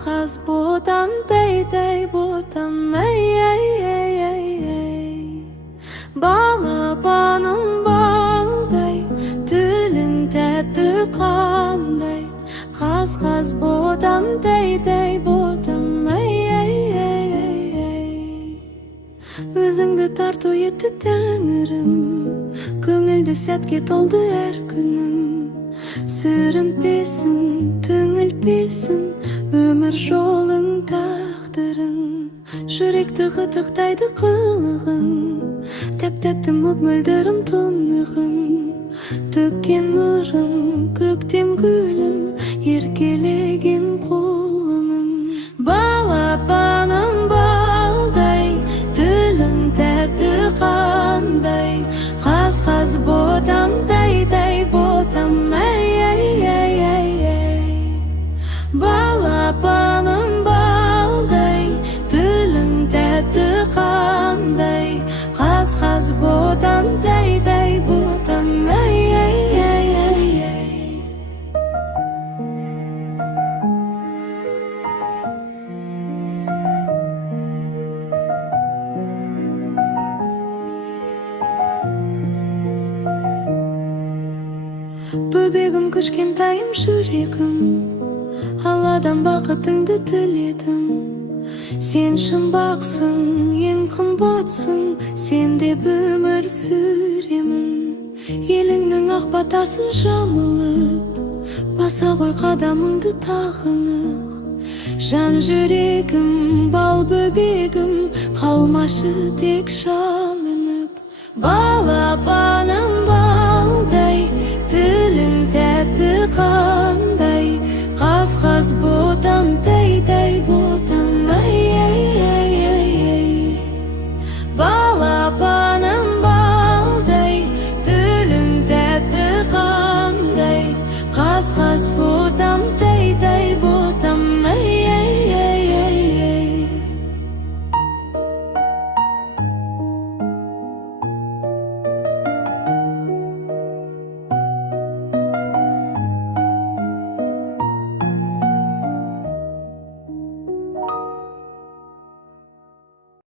Қаз-қаз ботам, тәй-тәй ботам, әй. Балапаным балдай, тілің тәтті қандай. Қаз-қаз ботам, тәй-тәй ботам, әй. Өзіңді тарту етті тәңірім, көңілді сәтке толды әр күнім. Сүрінпесін, түңілпесін, өмір жолың тағдырың. Жүректі қытықтайды қылығың, тәп-тәтті мөп-мөлдірім тұнығым. Төккен нұрым, көктем гүлім, еркелеген қолыным. Балапаным балдай, тілің тәтті қандай. Қаз-қаз ботам, тәй-тәй ботам, әй. Балапаным балдай, тілің тәтті қандай. Қаз-қаз ботам, тәй-тәй ботам, әй. Бөбегім, кішкентайым жүрегім, Алладан бақытыңды тіледім. Сен шымбақсың, ең қымбатсың, сен деп өмір сүремін. Еліңнің ақ батасын жамылып, баса ғой қадамыңды тағынық. Жан жүрегім, бал бөбегім, қалмашы тек шалынып. Балапаным балдай, тілің тәтті қандай. Қаз-қаз ботам, тәй-тәй ботам, әй. Балапаным балдай, тілің тәтті қандай. Қаз-қаз ботам.